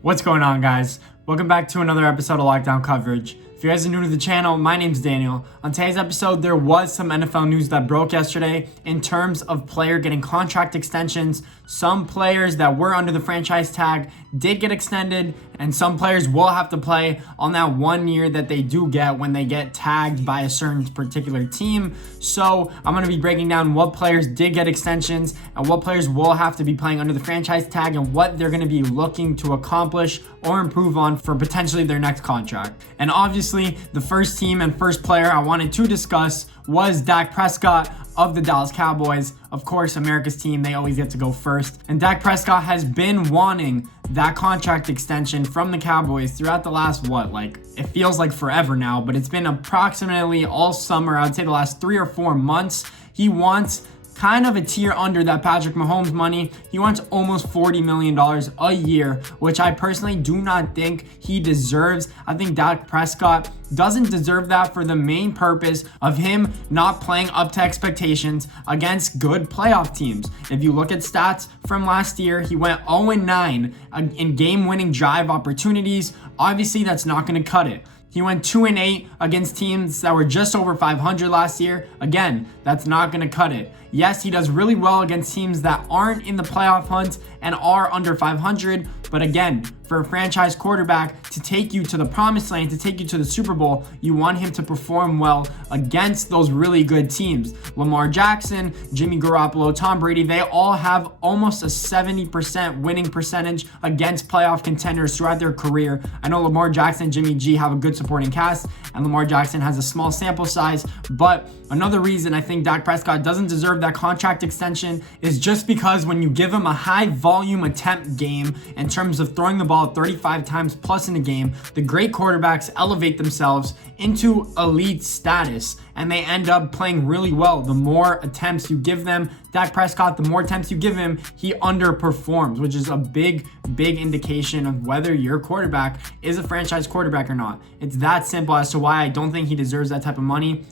What's going on, guys? Welcome back to another episode of Lockdown Coverage. If you guys are new to the channel, my name's Daniel. On today's episode, there was some NFL news that broke yesterday in terms of player getting contract extensions. Some players that were under the franchise tag did get extended, and some players will have to play on that 1 year that they do get when they get tagged by a certain particular team. So I'm going to be breaking down what players did get extensions and what players will have to be playing under the franchise tag and what they're going to be looking to accomplish or improve on for potentially their next contract. And obviously, the first team and first player I wanted to discuss was Dak Prescott of the Dallas Cowboys. Of course, America's team, they always get to go first. And Dak Prescott has been wanting that contract extension from the Cowboys throughout the last, it feels like forever now, but it's been approximately all summer. I would say the last 3 or 4 months. He wants kind of a tier under that Patrick Mahomes money. He wants almost $40 million a year, which I personally do not think he deserves. I think Dak Prescott doesn't deserve that for the main purpose of him not playing up to expectations against good playoff teams. If you look at stats from last year, he went 0-9 in game-winning drive opportunities. Obviously, that's not going to cut it. He went 2-8 against teams that were just over 500 last year. Again, that's not going to cut it. Yes, he does really well against teams that aren't in the playoff hunt and are under 500. But again, for a franchise quarterback to take you to the promised land, to take you to the Super Bowl, you want him to perform well against those really good teams. Lamar Jackson, Jimmy Garoppolo, Tom Brady, they all have almost a 70% winning percentage against playoff contenders throughout their career. I know Lamar Jackson and Jimmy G have a good supporting cast, and Lamar Jackson has a small sample size. But another reason I think Dak Prescott doesn't deserve that contract extension is just because when you give him a high volume attempt game in terms of throwing the ball 35 times plus in a game, the great quarterbacks elevate themselves into elite status and they end up playing really well. The more attempts you give them, Dak Prescott, the more attempts you give him, he underperforms, which is a big indication of whether your quarterback is a franchise quarterback or not. It's that simple as to why I don't think he deserves that type of money.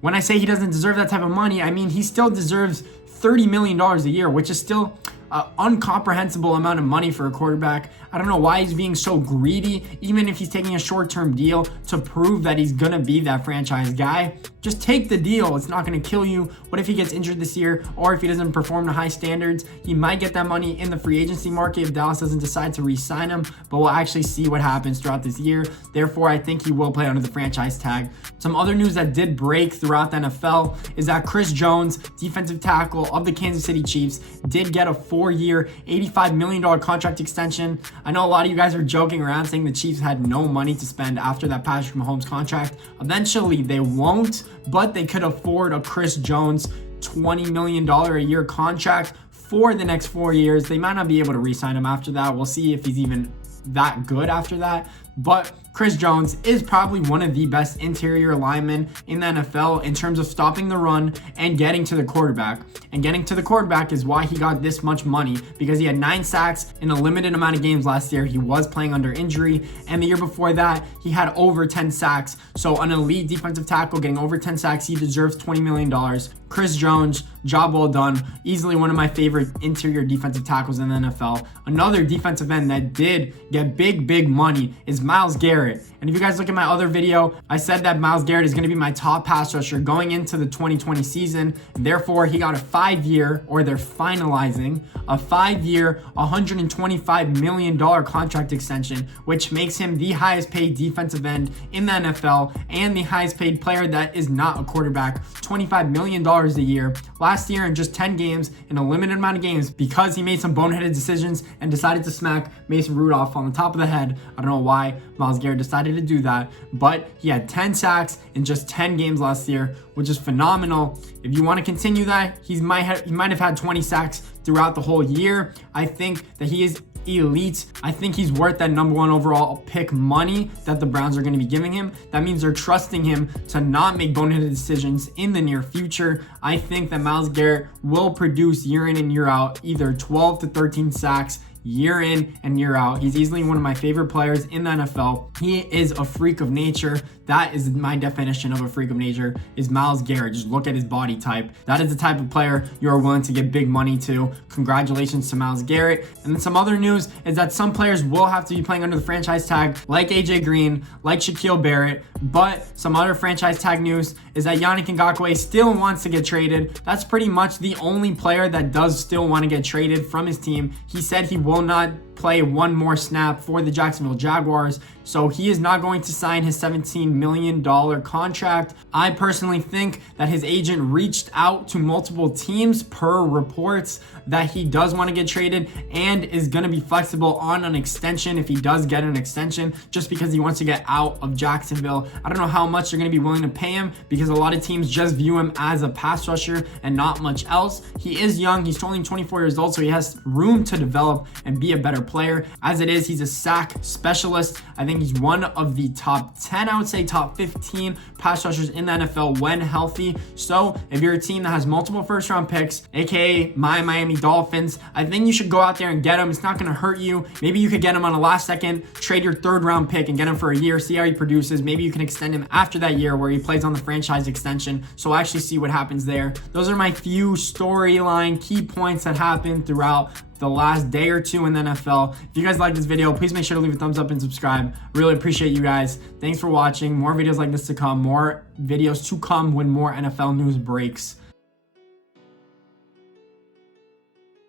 When I say he doesn't deserve that type of money, I mean he still deserves $30 million a year, which is still an incomprehensible amount of money for a quarterback. I don't know why he's being so greedy, even if he's taking a short-term deal to prove that he's going to be that franchise guy. Just take the deal. It's not going to kill you. What if he gets injured this year, or if he doesn't perform to high standards? He might get that money in the free agency market if Dallas doesn't decide to re-sign him, but we'll actually see what happens throughout this year. Therefore, I think he will play under the franchise tag. Some other news that did break throughout the NFL is that Chris Jones, defensive tackle of the Kansas City Chiefs, did get a 4-year, $85 million contract extension. I know a lot of you guys are joking around saying the Chiefs had no money to spend after that Patrick Mahomes contract. Eventually, they won't, but they could afford a Chris Jones $20 million a year contract for the next 4 years. They might not be able to re-sign him after that. We'll see if he's even that good after that. But Chris Jones is probably one of the best interior linemen in the NFL in terms of stopping the run and getting to the quarterback. And getting to the quarterback is why he got this much money, because he had 9 sacks in a limited amount of games last year. He was playing under injury, and the year before that, he had over 10 sacks. So an elite defensive tackle getting over 10 sacks, he deserves $20 million. Chris Jones, job well done. Easily one of my favorite interior defensive tackles in the NFL. Another defensive end that did get big money is Myles Garrett. And if you guys look at my other video, I said that Myles Garrett is going to be my top pass rusher going into the 2020 season. Therefore, he got a 5-year, or they're finalizing a 5-year, $125 million contract extension, which makes him the highest paid defensive end in the NFL and the highest paid player that is not a quarterback, $25 million a year. Last year, in just 10 games, in a limited amount of games, because he made some boneheaded decisions and decided to smack Mason Rudolph on the top of the head. I don't know why Myles Garrett decided to do that, but he had 10 sacks in just 10 games last year, which is phenomenal. If you want to continue that, he might have had 20 sacks throughout the whole year. I think that he is elite. I think he's worth that number 1 overall pick money that the Browns are going to be giving him. That means they're trusting him to not make boneheaded decisions in the near future. I think that Myles Garrett will produce year in and year out either 12 to 13 sacks year in and year out. He's easily one of my favorite players in the NFL. He is a freak of nature. That is my definition of a freak of nature, is Myles Garrett. Just look at his body type. That is the type of player you are willing to give big money to. Congratulations to Myles Garrett. And then some other news is that some players will have to be playing under the franchise tag, like ajgreen, like Shaquille Barrett. But some other franchise tag news is that Yannick Ngai still wants to get traded. That's pretty much the only player that does still want to get traded from his team. He said he will not play one more snap for the Jacksonville Jaguars, so he is not going to sign his $17 million contract. I personally think that his agent reached out to multiple teams per reports, that he does want to get traded and is going to be flexible on an extension if he does get an extension, just because he wants to get out of Jacksonville. I don't know how much they're going to be willing to pay him, because a lot of teams just view him as a pass rusher and not much else. He is young. He's only 24 years old, so he has room to develop and be a better player. As it is, he's a sack specialist. I think he's one of the top 10, I would say top 15 pass rushers in the NFL when healthy. So if you're a team that has multiple first round picks, aka my Miami Dolphins, I think you should go out there and get him. It's not going to hurt you. Maybe you could get him on a last second, trade your third round pick and get him for a year, see how he produces. Maybe you can extend him after that year where he plays on the franchise extension. So we'll actually see what happens there. Those are my few storyline key points that happened throughout the last day or two in the NFL. If you guys like this video, please make sure to leave a thumbs up and subscribe. Really appreciate you guys. Thanks for watching. More videos like this to come. More videos to come when more NFL news breaks.